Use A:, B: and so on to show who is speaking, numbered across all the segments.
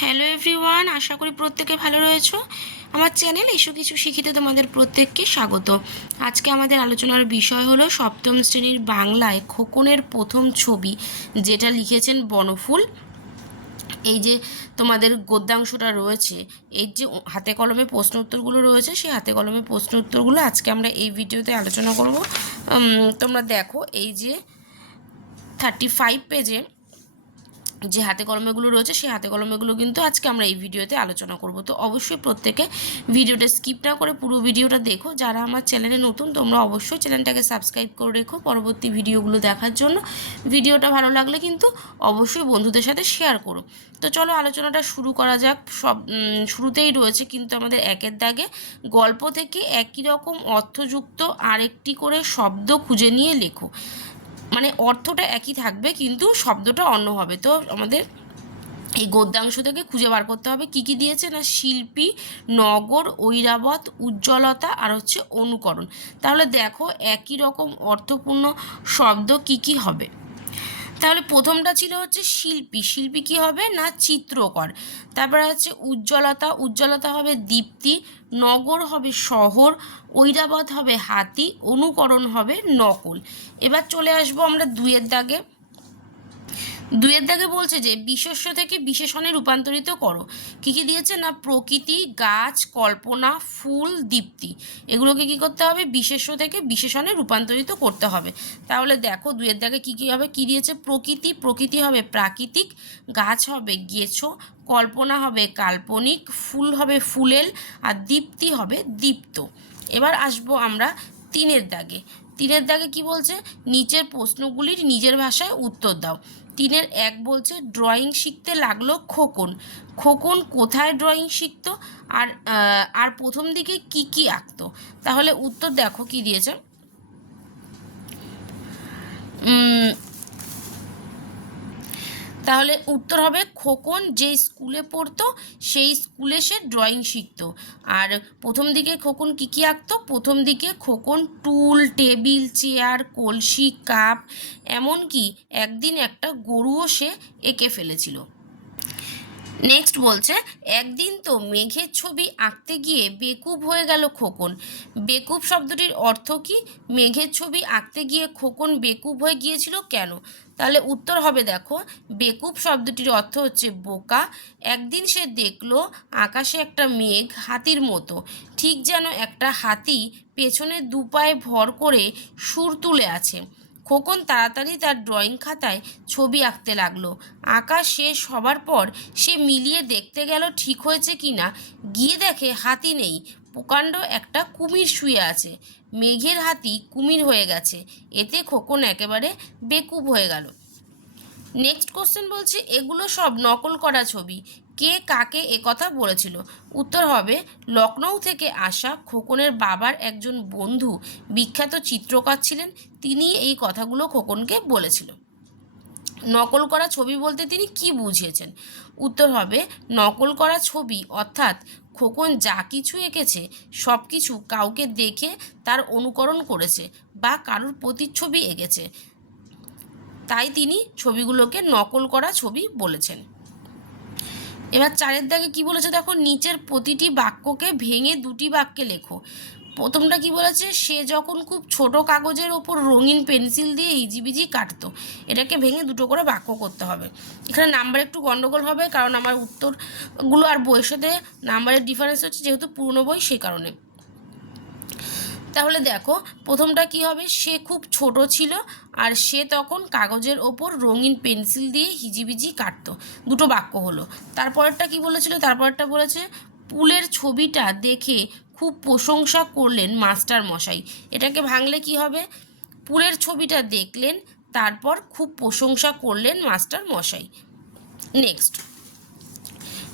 A: Hello everyone আশা করি প্রত্যেকে ভালো রয়েছো। আমার চ্যানেল এসো কিছু শিখিতে তোমাদের প্রত্যেককে স্বাগত। আজকে আমাদের আলোচনার বিষয় হলো সপ্তম শ্রেণির বাংলায় খোকনের প্রথম ছবি, যেটা লিখেছেন বনফুল। এই যে তোমাদের গদ্যাংশটা রয়েছে, এই যে হাতে কলমে প্রশ্ন উত্তরগুলো রয়েছে, সেই হাতে কলমে প্রশ্ন উত্তরগুলো আজকে আমরা এই ভিডিওতে আলোচনা করব। তোমরা দেখো, এই যে থার্টি ফাইভ পেজে যে হাতে কলমেগুলো রয়েছে, সেই হাতে কলমেগুলো কিন্তু আজকে আমরা এই ভিডিওতে আলোচনা করব। তো অবশ্যই প্রত্যেকে ভিডিওটা স্কিপ না করে পুরো ভিডিওটা দেখো। যারা আমার চ্যানেলে নতুন, তোমরা অবশ্যই চ্যানেলটাকে সাবস্ক্রাইব করে রেখো পরবর্তী ভিডিওগুলো দেখার জন্য। ভিডিওটা ভালো লাগলে কিন্তু অবশ্যই বন্ধুদের সাথে শেয়ার করো। তো চলো আলোচনাটা শুরু করা যাক। সব শুরুতেই রয়েছে কিন্তু আমাদের একের দাগে। গল্প থেকে একই রকম অর্থযুক্ত আরেকটি করে শব্দ খুঁজে নিয়ে লেখো। মানে অর্থটা একই থাকবে, কিন্তু শব্দটা অন্য হবে। তো আমাদের এই গদ্যাংশ থেকে খুঁজে বার করতে হবে কি কি দিয়েছে না শিল্পী, নগর, ঐরাবত, উজ্জ্বলতা আর হচ্ছে অনুকরণ। তাহলে দেখো একই রকম অর্থপূর্ণ শব্দ কি কি হবে। তাহলে প্রথমটা ছিল হচ্ছে শিল্পী। শিল্পী কি হবে না চিত্রকর? তারপরে হচ্ছে উজ্জ্বলতা। উজ্জ্বলতা হবে দীপ্তি। নগর হবে শহর ঐরাবত হবে হাতি, অনুকরণ হবে নকল। এবার চলে আসব আমরা দুয়ের দাগে। দুয়ের দাগে বলছে যে, বিশেষ্য থেকে বিশেষণে রূপান্তরিত করো। কি কি দিয়েছে? না, প্রকৃতি, গাছ, কল্পনা, ফুল, দীপ্তি। এগুলোকে কি করতে হবে? বিশেষ্য থেকে বিশেষণে রূপান্তরিত করতে হবে। তাহলে দেখো দুয়ের দাগে কি কী হবে? কি দিয়েছে? প্রকৃতি। প্রকৃতি হবে প্রাকৃতিক, গাছ হবে গেছো, কল্পনা হবে কাল্পনিক, ফুল হবে ফুলেল, আর দীপ্তি হবে দীপ্ত। এবার আসব আমরা তিনের দাগে। তিনের দাগে কি বলছে? নিচের প্রশ্নগুলির নিজের ভাষায় উত্তর দাও। তিনের এক বলছে ড্রয়িং শিখতে লাগল খোকন। খোকন কোথায় ড্রয়িং শিখতো? আর আর প্রথম দিকে কী কী আঁকতো? তাহলে উত্তর দেখো কী দিয়েছে। তাহলে উত্তর হবে খোকন যে স্কুলে পড়তো, সেই স্কুলে সে ড্রয়িং শিখতো। আর প্রথম দিকে খোকন কী কী আঁকতো? প্রথম দিকে খোকন টুল, টেবিল, চেয়ার, কলসি, কাপ, এমনকি একদিন একটা গরুও সে এঁকে ফেলেছিল। নেক্সট বলছে, একদিন তো মেঘের ছবি আঁকতে গিয়ে বেকুব হয়ে গেল খোকন। বেকুব শব্দটির অর্থ কি? মেঘের ছবি আঁকতে গিয়ে খোকন বেকুব হয়ে গিয়েছিল কেন? তাহলে উত্তর হবে দেখো, বেকুব শব্দটির অর্থ হচ্ছে বোকা। একদিন সে দেখল আকাশে একটা মেঘ হাতির মতো। ঠিক যেন একটা হাতি পেছনে দুপায়ে ভর করে সুর তুলে আছে। খোকন তাড়াতাড়ি তার ড্রয়িং খাতায় ছবি আঁকতে লাগল। আঁকা শেষ হবার পর সে মিলিয়ে দেখতে গেল ঠিক হয়েছে কি না গিয়ে দেখে হাতি নেই, প্রকাণ্ড একটা কুমির শুয়ে আছে। মেঘের হাতি কুমির হয়ে গেছে। এতে খোকন একেবারে বেকুব হয়ে গেল। নেক্সট কোশ্চেন বলছে, এগুলো সব নকল করা ছবি। কে কাকে একথা বলেছিল? উত্তর হবে লখনৌ থেকে আসা খোকনের বাবার একজন বন্ধু বিখ্যাত চিত্রকার ছিলেন। তিনি এই কথাগুলো খোকনকে বলেছিল। নকল করা ছবি বলতে তিনি কি বুঝিয়েছেন? উত্তর হবে, নকল করা ছবি অর্থাৎ খোকন যা কিছু এঁকেছে সব কিছু কাউকে দেখে তার অনুকরণ করেছে বা কারোর প্রতিচ্ছবি এঁকেছে। তাই তিনি ছবিগুলোকে নকল করা ছবি বলেছেন। এবার চারের দাগে কি বলেছে দেখো? নিচের প্রতিটি বাক্যকে ভেঙে দুটি বাক্যে লেখো। প্রথমটা কি বলেছে? সে যখন খুব ছোট কাগজের ওপর রঙিন পেন্সিল দিয়ে ইজিবিজি কাটতো। এটাকে ভেঙে দুটো করে বাক্য করতে হবে। এখানে নাম্বার একটু গন্ডগোল হবে, কারণ আমার উত্তরগুলো আর বইয়ের সাথে নাম্বারের ডিফারেন্স হচ্ছে যেহেতু পুরনো বই সেই কারণে। তাহলে দেখো, প্রথমটা কি হবে? সে খুব ছোট ছিল আর সে তখন কাগজের ওপর রঙিন পেন্সিল দিয়ে হিজিবিজি কাটতো। দুটো বাক্য হলো। তারপরেরটা কি বলেছিল? তারপরেরটা বলেছে, পুলের ছবিটা দেখে খুব প্রশংসা করলেন মাস্টার মশাই। এটাকে ভাঙলে কি হবে? পুলের ছবিটা দেখলেন, তারপর খুব প্রশংসা করলেন মাস্টার মশাই। নেক্সট।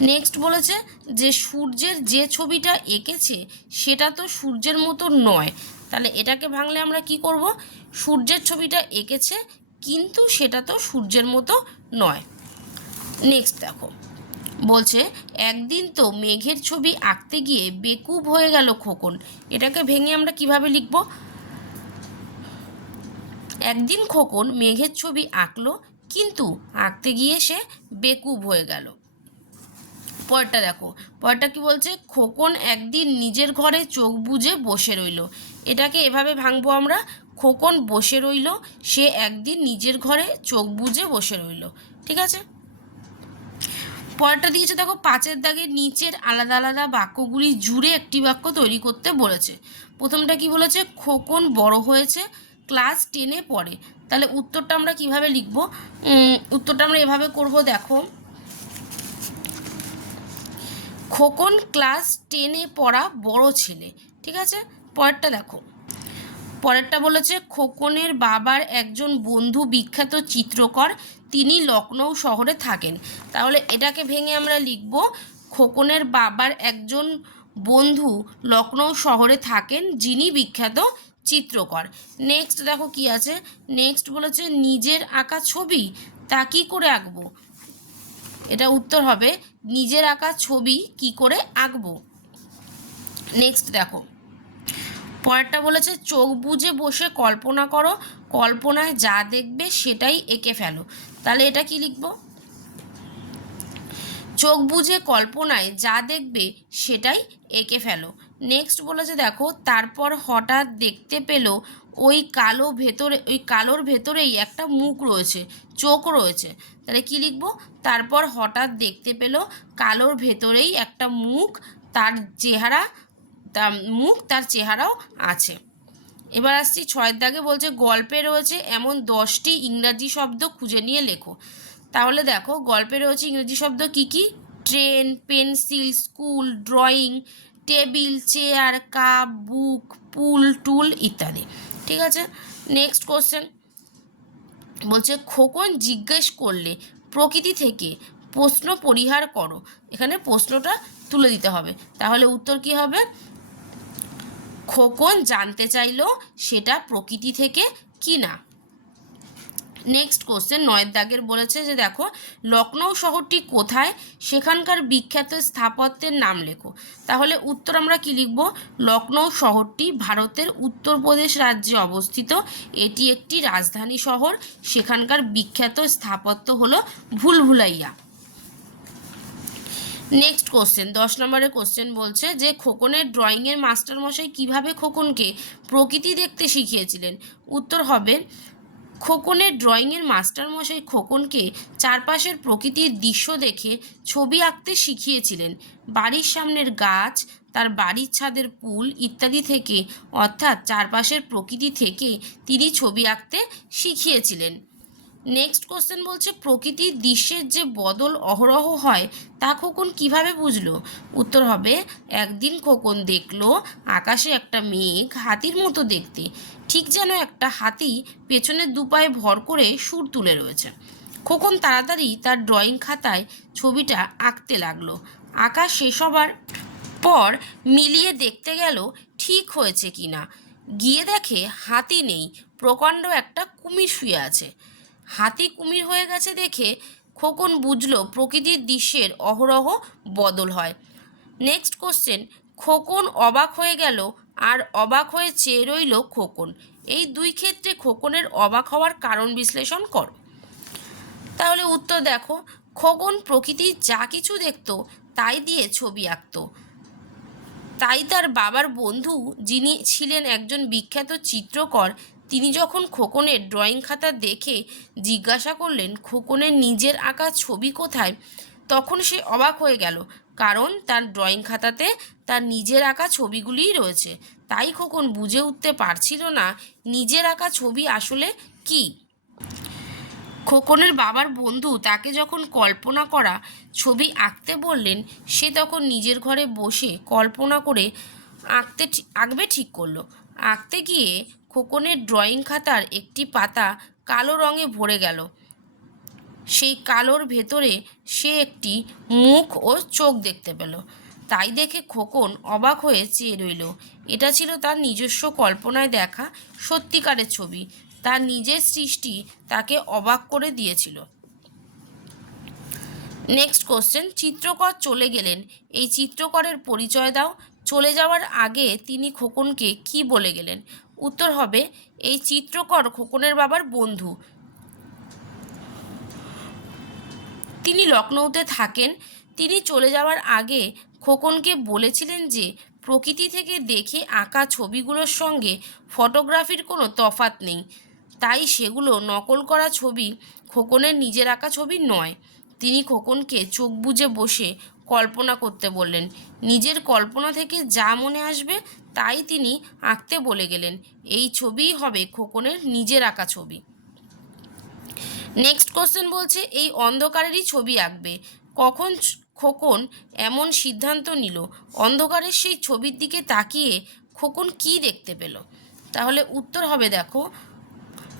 A: নেক্সট বলেছে যে, সূর্যের যে ছবিটা এঁকেছে, সেটা তো সূর্যের মতো নয়। তাহলে এটাকে ভাঙলে আমরা কি করব? সূর্যের ছবিটা এঁকেছে, কিন্তু সেটা তো সূর্যের মতো নয়। নেক্সট দেখো। বলছে, একদিন তো মেঘের ছবি আঁকতে গিয়ে বেকুব হয়ে গেল খোকন। এটাকে ভেঙে আমরা কীভাবে লিখব? একদিন খোকন মেঘের ছবি আঁকলো, কিন্তু আঁকতে গিয়ে সে বেকুব হয়ে গেল। পরটা দেখো। পরটা কি বলছে? খোকন একদিন নিজের ঘরে চোখ বুজে বসে রইল। এটাকে এভাবে ভাঙবো আমরা? খোকন বসে রইল, সে একদিন নিজের ঘরে চোখ বুজে বসে রইল। ঠিক আছে? পরেরটা দিয়েছে, দেখো, পাঁচের দাগে নিচের আলাদা আলাদা বাক্যগুলি জুড়ে একটি বাক্য তৈরি করতে বলেছে। প্রথমটা কি বলেছে? খোকন বড় হয়েছে, ক্লাস টেনে পড়ে। তাহলে উত্তরটা আমরা কীভাবে লিখব? উত্তরটা আমরা এভাবে করব, দেখো। খোকন ক্লাস টেনে পড়া বড় ছেলে, ঠিক আছে? পরেরটা দেখো। পরেরটা বলেছে, খোকনের বাবার একজন বন্ধু বিখ্যাত চিত্রকর, তিনি লখনৌ শহরে থাকেন। তাহলে এটাকে ভেঙে আমরা লিখব, খোকনের বাবার একজন বন্ধু লখনৌ শহরে থাকেন, যিনি বিখ্যাত চিত্রকর। নেক্সট দেখো কি আছে। নেক্সট বলেছে, নিজের আঁকা ছবি, তা কী করে আঁকবো? এটা উত্তর হবে, নিজের আঁকা ছবি কি করে আঁকবো? নেক্সট দেখো। পরেরটা বলেছে, চোখ বুজে বসে কল্পনা করো, কল্পনায় যা দেখবে সেটাই এঁকে ফেলো। তাহলে এটা কি লিখব? চোখ বুজে কল্পনায় যা দেখবে সেটাই এঁকে ফেলো। নেক্সট বলেছে, দেখো, তারপর হঠাৎ দেখতে পেল ওই কালো ভেতরে, ওই কালোর ভেতরেই একটা মুখ রয়েছে, চোখ রয়েছে। তাহলে কি লিখব? তারপর হঠাৎ দেখতে পেল কালোর ভেতরেই একটা মুখ, তার চেহারা তার মুখ তার চেহারাও আছে। এবার আসছি ছয়ের দাগে বলছে, গল্পে রয়েছে এমন দশটি ইংরাজি শব্দ খুঁজে নিয়ে লেখো। তাহলে দেখো, গল্পে রয়েছে ইংরেজি শব্দ কি কি? Train, pencil, school, drawing, table, chair, cup, book, pool, tool ইত্যাদি। ঠিক আছে? Next question. বলছে, খোকন জিজ্ঞেস করলে প্রকৃতি থেকে প্রশ্ন পরিহার করো। এখানে প্রশ্নটা তুলে দিতে হবে। তাহলে উত্তর কি হবে? খোকন জানতে চাইলো সেটা প্রকৃতি থেকে কি না? নেক্সট কোশ্চেন নয়ের দাগের বলেছে যে দেখো লখনৌ শহরটি কোথায়? সেখানকার বিখ্যাত স্থাপত্যের নাম লেখো। তাহলে উত্তর আমরা কি লিখব? লখনৌ শহরটি ভারতের উত্তরপ্রদেশ রাজ্যে অবস্থিত। এটি একটি রাজধানী শহর। সেখানকার বিখ্যাত স্থাপত্য হলো ভুলভুলাইয়া। নেক্সট কোশ্চেন দশ নম্বরের কোশ্চেন বলছে যে খোকনের ড্রয়িংয়ের মাস্টারমশাই কীভাবে খোকনকে প্রকৃতি দেখতে শিখিয়েছিলেন? উত্তর হবে, খোকনের ড্রয়িংয়ের মাস্টারমশাই খোকনকে চারপাশের প্রকৃতির দৃশ্য দেখে ছবি আঁকতে শিখিয়েছিলেন। বাড়ির সামনের গাছ, তার বাড়ির ছাদের পুল ইত্যাদি থেকে, অর্থাৎ চারপাশের প্রকৃতি থেকে তিনি ছবি আঁকতে শিখিয়েছিলেন। নেক্সট কোশ্চেন বলছে প্রকৃতির দৃশ্যের যে বদল অহরহ হয়, তা খোকন কীভাবে বুঝলো? উত্তর হবে, একদিন খোকন দেখল আকাশে একটা মেঘ হাতির মতো দেখতে। ঠিক যেন একটা হাতি পেছনের দুপায়ে ভর করে সুর তুলে রয়েছে। খোকন তাড়াতাড়ি তার ড্রয়িং খাতায় ছবিটা আঁকতে লাগল। আঁকা শেষ হবার পর মিলিয়ে দেখতে গেল, ঠিক হয়েছে কিনা। গিয়ে দেখে হাতি নেই, প্রকাণ্ড একটা কুমির শুয়ে আছে। হাতি কুমির হয়ে গেছে দেখে খোকন বুঝলো প্রকৃতির দৃশ্যের অহরহ বদল হয়। নেক্সট কোশ্চেন খোকন অবাক হয়ে গেল আর অবাক হয়ে চেয়ে রইল খোকন। এই দুই ক্ষেত্রে খোকনের অবাক হওয়ার কারণ বিশ্লেষণ কর। তাহলে উত্তর দেখো, খোকন প্রকৃতির যা কিছু দেখত তাই দিয়ে ছবি আঁকত। তাই তার বাবার বন্ধু যিনি ছিলেন একজন বিখ্যাত চিত্রকর তিনি যখন খোকনের ড্রয়িং খাতা দেখে জিজ্ঞাসা করলেন, খোকনের নিজের আঁকা ছবি কোথায়? তখন সে অবাক হয়ে গেল, কারণ তার ড্রয়িং খাতাতে তার নিজের আঁকা ছবিগুলিই রয়েছে। তাই খোকন বুঝে উঠতে পারছিল না, নিজের আঁকা ছবি আসলে কী? খোকনের বাবার বন্ধু তাকে যখন কল্পনা করা ছবি আঁকতে বললেন, সে তখন নিজের ঘরে বসে কল্পনা করে আঁকতে আঁকবে ঠিক করল। আঁকতে গিয়ে খোকনের ড্রয়িং খাতার একটি পাতা কালো রঙে ভরে গেল। সেই কালোর ভেতরে সে একটি মুখ ও চোখ দেখতে পেল। তাই দেখে খোকন অবাক হয়ে চেয়ে রইল। এটা ছিল তার নিজস্ব কল্পনায় দেখা সত্যিকারের ছবি। তার নিজের সৃষ্টি তাকে অবাক করে দিয়েছিল। নেক্সট কোশ্চেন চিত্রকর চলে গেলেন। এই চিত্রকরের পরিচয় দাও। চলে যাওয়ার আগে তিনি খোকনকে কি বলে গেলেন? উত্তর হবে, এই চিত্রকর খোকনের বাবার বন্ধু। তিনি লখনৌতে থাকেন। তিনি চলে যাওয়ার আগে খোকনকে বলেছিলেন যে, প্রকৃতি থেকে দেখে আঁকা ছবিগুলোর সঙ্গে ফটোগ্রাফির কোনো তফাৎ নেই। তাই সেগুলো নকল করা ছবি খোকনের নিজের আঁকা ছবি নয়। তিনি খোকনকে চোখ বুজে বসে কল্পনা করতে বললেন। নিজের কল্পনা থেকে যা মনে আসবে, তাই তিনি আঁকতে বলে গেলেন। এই ছবিই হবে খোকনের নিজের আঁকা ছবি। নেক্সট কোশ্চেন বলছে, এই অন্ধকারেরই ছবি আঁকবে। কখন খোকন এমন সিদ্ধান্ত নিল? অন্ধকারের সেই ছবির দিকে তাকিয়ে খোকন কি দেখতে পেল? তাহলে উত্তর হবে দেখো,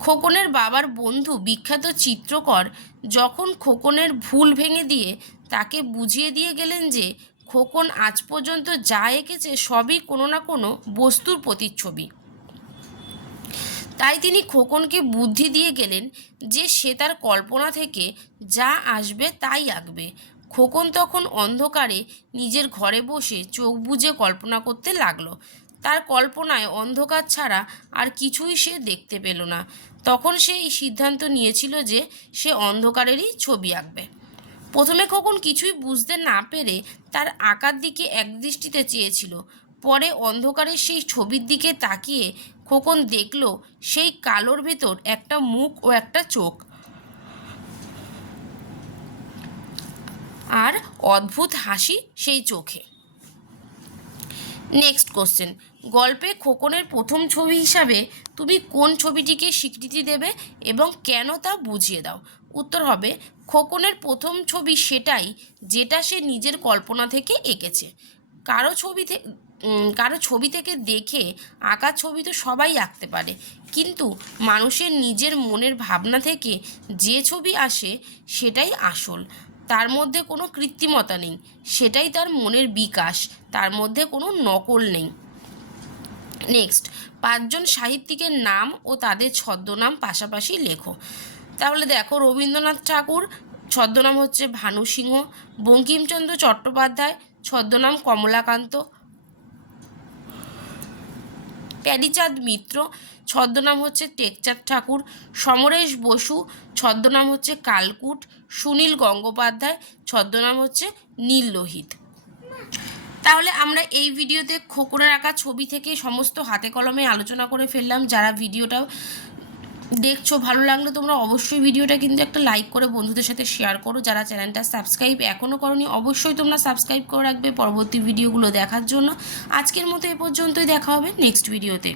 A: খোকনের বাবার বন্ধু বিখ্যাত চিত্রকর যখন খোকনের ভুল ভেঙে দিয়ে তাকে বুঝিয়ে দিয়ে গেলেন যে খোকন আজ পর্যন্ত যা এঁকেছে সবই কোনো না কোনো বস্তুর প্রতিচ্ছবি। তাই তিনি খোকনকে বুদ্ধি দিয়ে গেলেন যে সে তার কল্পনা থেকে যা আসবে তাই আঁকবে। খোকন তখন অন্ধকারে নিজের ঘরে বসে চোখ বুজে কল্পনা করতে লাগল। তার কল্পনায় অন্ধকার ছাড়া আর কিছুই সে দেখতে পেল না। তখন সে এই সিদ্ধান্ত নিয়েছিল যে সে অন্ধকারেরই ছবি আঁকবে। প্রথমে খোকন কিছুই বুঝতে না পেরে তার আঁকার দিকে একদৃষ্টিতে চেয়েছিল। পরে অন্ধকারের সেই ছবির দিকে তাকিয়ে খোকন দেখল সেই কালোর ভেতর একটা মুখ ও একটা চোখ। আর অদ্ভুত হাসি সেই চোখে। নেক্সট কোশ্চেন গল্পে খোকনের প্রথম ছবি হিসাবে তুমি কোন ছবিটিকে স্বীকৃতি দেবে এবং কেন তা বুঝিয়ে দাও? উত্তর হবে, খোকনের প্রথম ছবি সেটাই যেটা সে নিজের কল্পনা থেকে এঁকেছে। কারও ছবি থেকে কারও ছবি থেকে দেখে আঁকা ছবি তো সবাই আঁকতে পারে। কিন্তু মানুষের নিজের মনের ভাবনা থেকে যে ছবি আসে সেটাই আসল। তার মধ্যে কোনো কৃত্রিমতা নেই, সেটাই তার মনের বিকাশ, তার মধ্যে কোনো নকল নেই। নেক্সট, পাঁচজন সাহিত্যিকের নাম ও তাদের ছদ্মনাম পাশাপাশি লেখো। তাহলে দেখো রবীন্দ্রনাথ ঠাকুর, ছদ্মনাম হচ্ছে ভানু সিংহ, বঙ্কিমচন্দ্র চট্টোপাধ্যায়, ছদ্মনাম কমলাকান্ত, প্যারিচাঁদ মিত্র, ছদ্মনাম হচ্ছে টেকচাঁদ ঠাকুর, সমরেশ বসু, ছদ্মনাম হচ্ছে কালকুট, সুনীল গঙ্গোপাধ্যায়, ছদ্মনাম হচ্ছে নীল লোহিত। তাহলে আমরা এই ভিডিওতে খোকনের আঁকা ছবি থেকে সমস্ত হাতে কলমে আলোচনা করে ফেললাম, যারা ভিডিওটা দেখছ, ভালো লাগলে তোমরা অবশ্যই ভিডিওটা কিন্তু একটা লাইক করে বন্ধুদের সাথে শেয়ার করো। যারা চ্যানেলটা সাবস্ক্রাইব এখনও করনি, অবশ্যই তোমরা সাবস্ক্রাইব করে রাখবে পরবর্তী ভিডিওগুলো দেখার জন্য। আজকের মতো এ পর্যন্তই দেখা হবে নেক্সট ভিডিওতে